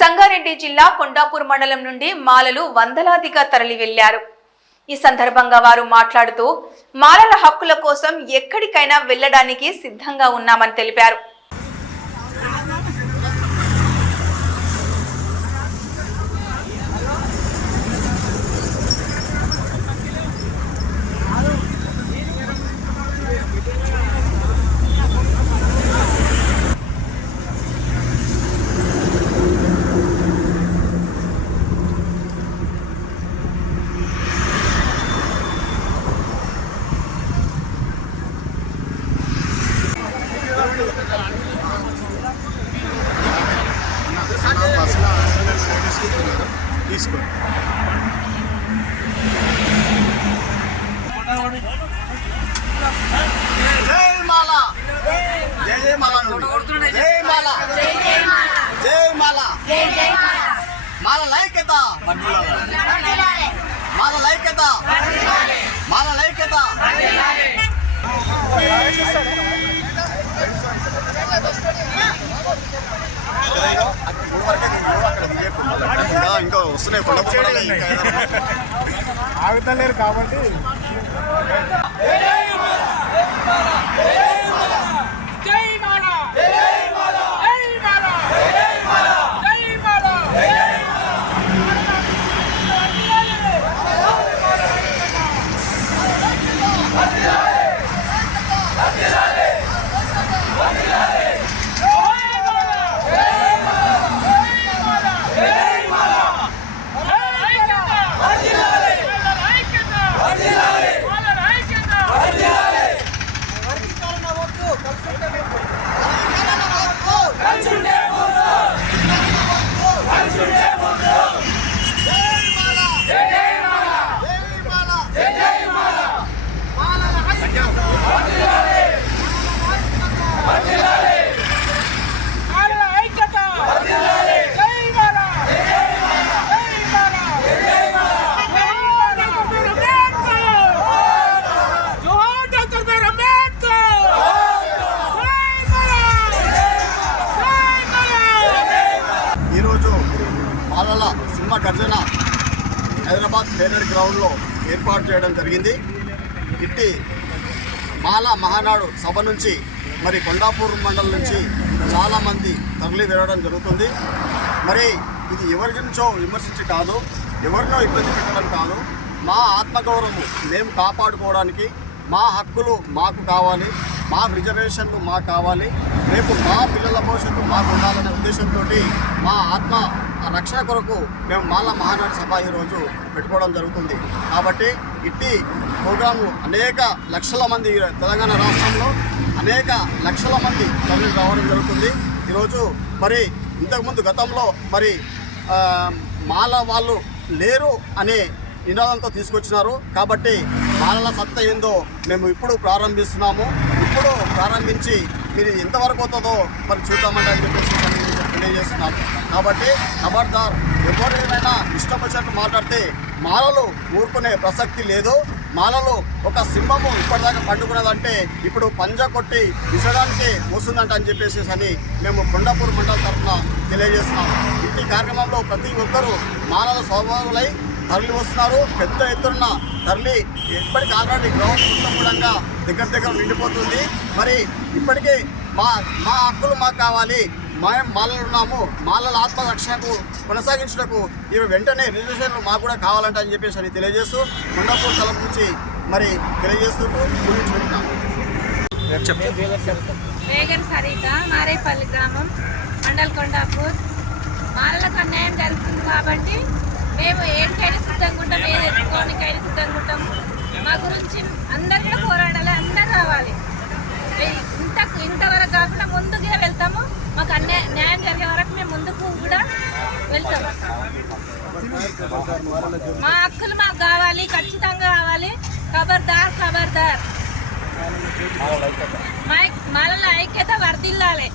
సంగారెడ్డి జిల్లా కొండాపూర్ మండలం నుండి మాలలు వందలాదిగా తరలి వెళ్లారు. ఈ సందర్భంగా వారు మాట్లాడుతూ మాలల హక్కుల కోసం ఎక్కడికైనా వెళ్లడానికి సిద్ధంగా ఉన్నామని తెలిపారు. ఇంకా వస్తున్నాయి ఆగుతలేరు కాబట్టి మాలల సింహ గర్జన హైదరాబాద్ పేనర్ గ్రౌండ్లో ఏర్పాటు చేయడం జరిగింది. ఇట్టి మాల మహానాడు సభ నుంచి మరి కొండాపూర్ మండలం నుంచి చాలామంది తరలి వెళ్ళడం జరుగుతుంది. మరి ఇది ఎవరి గురించో విమర్శించి కాదు, ఎవరినో ఇబ్బంది పెట్టడం కాదు, మా ఆత్మగౌరవం మేము కాపాడుకోవడానికి, మా హక్కులు మాకు కావాలి, మా రిజర్వేషన్లు మాకు కావాలి, రేపు మా పిల్లల భవిష్యత్తు మాకు ఉండాలనే ఉద్దేశంతో మా ఆత్మ రక్షణ కొరకు మేము మాల మహానాడు సభ ఈరోజు పెట్టుకోవడం జరుగుతుంది. కాబట్టి ఇట్టి ప్రోగ్రాంలు అనేక లక్షల మంది తెలంగాణ రాష్ట్రంలో అనేక లక్షల మంది తరలి రావడం జరుగుతుంది. ఈరోజు మరి ఇంతకుముందు గతంలో మరి మాల వాళ్ళు లేరు అనే నినాదంతో తీసుకొచ్చినారు. కాబట్టి మాలల సత్తా ఏందో మేము ఇప్పుడు ప్రారంభిస్తున్నాము. ఇప్పుడు ప్రారంభించి మీరు ఎంతవరకు అవుతుందో మరి చూద్దామంటే అని చెప్పేసి తెలియజేస్తున్నాము. కాబట్టి ఖబర్దార్, ఎవరైనా ఇష్టం వచ్చినట్టు మాట్లాడితే మాలలు ఊరుకునే ప్రసక్తి లేదు. మాలలు ఒక సింహము ఇప్పటిదాకా పట్టుకున్నదంటే ఇప్పుడు పంజా కొట్టి విసడానికి వస్తుందంట అని చెప్పేసి అని మేము కొండాపూర్ మండలం తరఫున తెలియజేస్తున్నాం. ఇంటి కార్యక్రమంలో ప్రతి ఒక్కరూ మాలల స్వభావాలై తరలి వస్తున్నారు. పెద్ద ఎత్తున తరలి ఇప్పటికీ ఆల్రెడీ గ్రౌండ్ మొత్తం కూడా దగ్గర నిండిపోతుంది. మరి ఇప్పటికే మా హక్కులు మాకు కావాలి, మేము మాలలు ఉన్నాము, మాలల ఆత్మరక్షణకు కొనసాగించడానికి ఇవి వెంటనే రిజర్వేషన్లు మాకు కూడా కావాలంట అని చెప్పేసి అని తెలియజేస్తూ కొండాపూర్ తలపు నుంచి మరి తెలియజేస్తూ వేగన్ సరిత, మారేపల్లి గ్రామం, మండల్ కొండాపూర్. మాలలకు అన్యాయం జరుగుతుంది కాబట్టి మేము ఏడికైనా సిద్ధంగా ఉంటాం, ఏది ఎత్తుకోనికైనా సిద్ధంగా ఉంటాం. మా గురించి అందరు కూడా పోరాడాలి, అందరు రావాలి. ఇంతవరకు కాకుండా ముందుగా వెళ్తాము. మాకు న్యాయం జరిగే వరకు మేము ముందుకు కూడా వెళ్తాము. మా హక్కులు మాకు కావాలి, ఖచ్చితంగా కావాలి. ఖబర్దార్ ఖబర్దార్, మాలల ఐక్యత వర్ధిల్లాలి.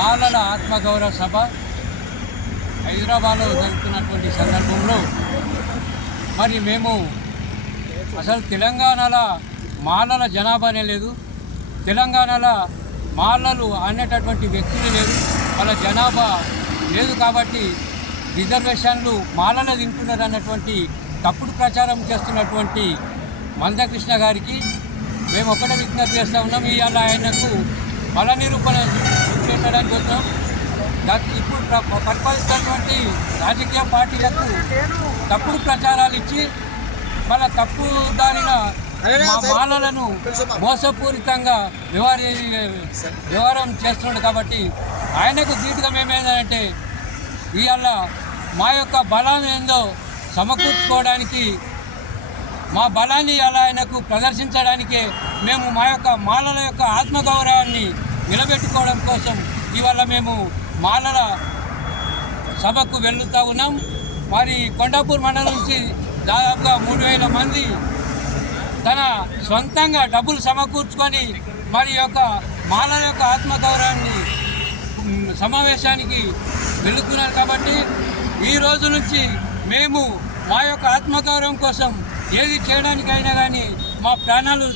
మాలల ఆత్మగౌరవ సభ హైదరాబాద్లో జరుగుతున్నటువంటి సందర్భంలో మరి మేము అసలు తెలంగాణలో మాలల జనాభానే లేదు, తెలంగాణలో మాలలు అనేటటువంటి వ్యక్తులు లేరు, వాళ్ళ జనాభా లేదు. కాబట్టి రిజర్వేషన్లు మాలలు తింటున్నారు అన్నటువంటి తప్పుడు ప్రచారం చేస్తున్నటువంటి మందకృష్ణ గారికి మేము ఒకటే విజ్ఞప్తి చేస్తూ ఉన్నాం. ఇవాళ ఆయనకు బల నిరూపణ చూపించడానికి వచ్చాం. ఇప్పుడు పరిపాలిస్తున్నటువంటి రాజకీయ పార్టీలకు తప్పుడు ప్రచారాలు ఇచ్చి మన తప్పు దారిన మాలలను మోసపూరితంగా వ్యవహారం చేస్తున్నాడు. కాబట్టి ఆయనకు ధీటుగా మేమేందంటే ఇవాళ మా యొక్క బలాన్ని ఏందో సమకూర్చుకోవడానికి, మా బలాన్ని అలా ఆయనకు ప్రదర్శించడానికే మేము మా యొక్క మాలల యొక్క ఆత్మగౌరవాన్ని నిలబెట్టుకోవడం కోసం ఇవాళ మేము మాలల సభకు వెళ్తూ ఉన్నాం. మరి కొండాపూర్ మండలం నుంచి దాదాపుగా 3000 మంది తన సొంతంగా డబ్బులు సమకూర్చుకొని మరి యొక్క మాలల యొక్క ఆత్మగౌరవాన్ని సమావేశానికి వెళుతున్నారు. కాబట్టి ఈ రోజు నుంచి మేము మా యొక్క ఆత్మగౌరవం కోసం ఏది చేయడానికైనా కానీ మా ప్రాణాలు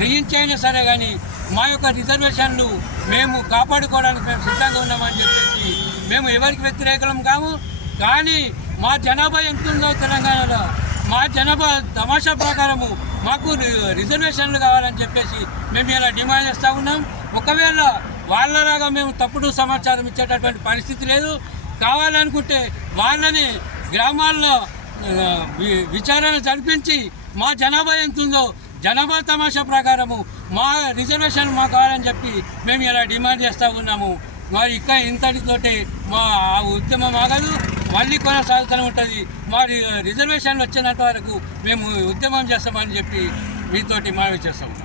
తెగించైనా సరే కానీ మా యొక్క రిజర్వేషన్లు మేము కాపాడుకోవడానికి మేము సిద్ధంగా ఉన్నామని చెప్పేసి మేము ఎవరికి వ్యతిరేకం కాము. కానీ మా జనాభా ఎంత ఉందో తెలంగాణలో మా జనాభా తమాషా ప్రకారము మాకు రిజర్వేషన్లు కావాలని చెప్పేసి మేము ఇలా డిమాండ్ చేస్తూ ఉన్నాం. ఒకవేళ వాళ్ళలాగా మేము తప్పుడు సమాచారం ఇచ్చేటటువంటి పరిస్థితి లేదు. కావాలనుకుంటే వాళ్ళని గ్రామాల్లో విచారణ జరిపించి మా జనాభా ఎంత ఉందో జనాభా తమాషా ప్రకారము మా రిజర్వేషన్ మాకు కావాలని చెప్పి మేము ఇలా డిమాండ్ చేస్తూ ఉన్నాము. మరి ఇంకా ఇంతటితోటి మా ఉద్యమం ఆగదు, మళ్ళీ కొనసాగుతూనే ఉంటుంది. మా రిజర్వేషన్లు వచ్చినంత వరకు మేము ఉద్యమం చేస్తామని చెప్పి మీతోటి మనవి చేస్తాము.